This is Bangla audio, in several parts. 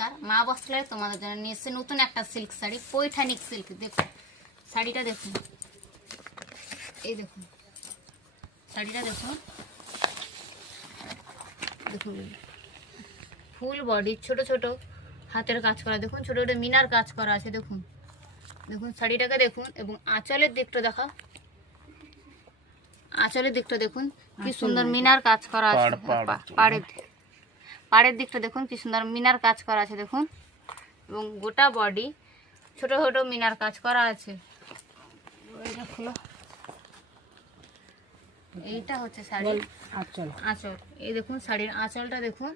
নমস্কার, মা বস্ত্রালয় তোমাদের জন্য নিয়ে এসেছে নতুন একটা সিল্ক শাড়ি, পৈঠানিক সিল্ক। দেখুন শাড়িটা, দেখুন এই দেখুন শাড়িটা, দেখুন দেখুন ফুল বডি, ছোট ছোট হাতের কাজ করা, দেখুন ছোট ছোট মিনার কাজ করা আছে। দেখুন দেখুন শাড়িটাকে দেখুন, এবং আঁচলের দিকটা দেখা, আঁচলের দিকটা দেখুন কি সুন্দর মিনার কাজ করা আছে। পাড়ের দিকটা দেখুন কি সুন্দর মিনার কাজ করা আছে দেখুন, এবং গোটা বডি ছোট ছোট মিনার কাজ করা আছে। এইটা খুলো, এইটা হচ্ছে শাড়ির আঁচল। এই দেখুন শাড়ির আঁচলটা দেখুন,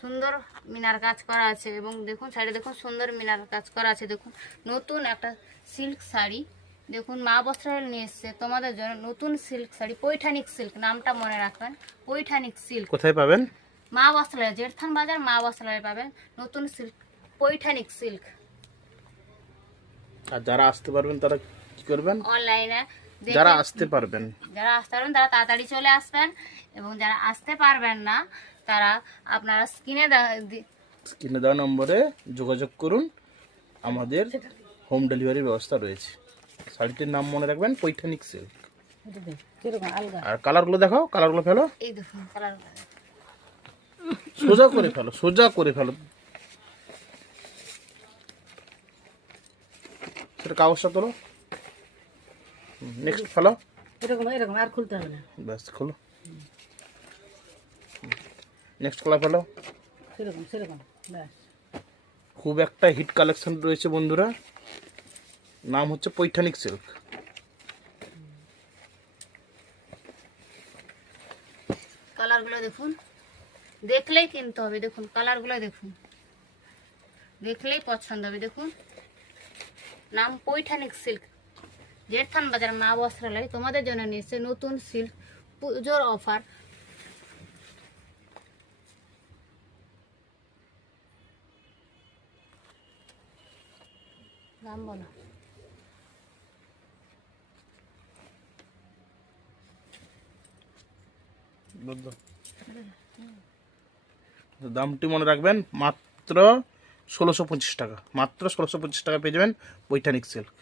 সুন্দর মিনার কাজ করা আছে, এবং দেখুন শাড়ি দেখুন সুন্দর মিনার কাজ করা আছে। দেখুন নতুন একটা সিল্ক শাড়ি, দেখুন মা বস্ত্রালয় নিয়ে এসছে তোমাদের জন্য নতুন সিল্ক শাড়ি, পৈঠানিক সিল্ক, নামটা মনে রাখবেন, পৈঠানিক সিল্ক। কোথায় পাবেন? মা বস্ত্রালয়, জেঠথান বাজার মা বস্ত্রালয়ে পাবেন নতুন সিল্ক, পৈঠানিক সিল্ক। আর যারা আসতে পারবেন তারা কি করবেন? অনলাইনে যারা আসতে পারবেন তারা তাড়াতাড়ি চলে আসবেন, এবং যারা আসতে পারবেন না তারা আপনারা স্ক্রিনে দেওয়া নম্বরে যোগাযোগ করুন, আমাদের হোম ডেলিভারির ব্যবস্থা রয়েছে। শাড়িটির নাম মনে রাখবেন, পৈঠানিক সিল্ক। আর কালারগুলো দেখাও, কালারগুলো ফেলো, এই দেখুন কালার, সোজা করে ফেলো, সোজা করে ফেলো, সেটা কাগজটা তোলো। নেক্সট ফেলো, এরকম এরকম আর খুলতে হবে না, ব্যাস খোলো। নেক্সট কালার ফেলো। সেরকম সেরকম ব্যাস। খুব একটা হিট কালেকশন রয়েছে বন্ধুরা, নাম হচ্ছে পৈঠানিক সিল্ক। কালারগুলো দেখুন, দেখলেই কিনতে হবে। দেখুন কালারগুলো দেখুন, দেখলেই পছন্দ হবে। দেখুন নাম পৈঠানিক সিল্ক, জেঠথান বাজার মা বস্ত্রালয় তোমাদের জন্য নিয়েছে নতুন সিল্ক পুজোর অফার। দাম বলো। দামটি মনে রাখবেন, মাত্র 1625 টাকা, মাত্র 1625 টাকা পেয়ে যাবেন পৈঠানিক সিল্ক।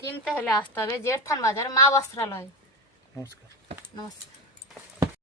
কিনতে হলে আসতে হবে জেঠথান বাজার মা বস্ত্রালয়। নমস্কার। নমস্কার।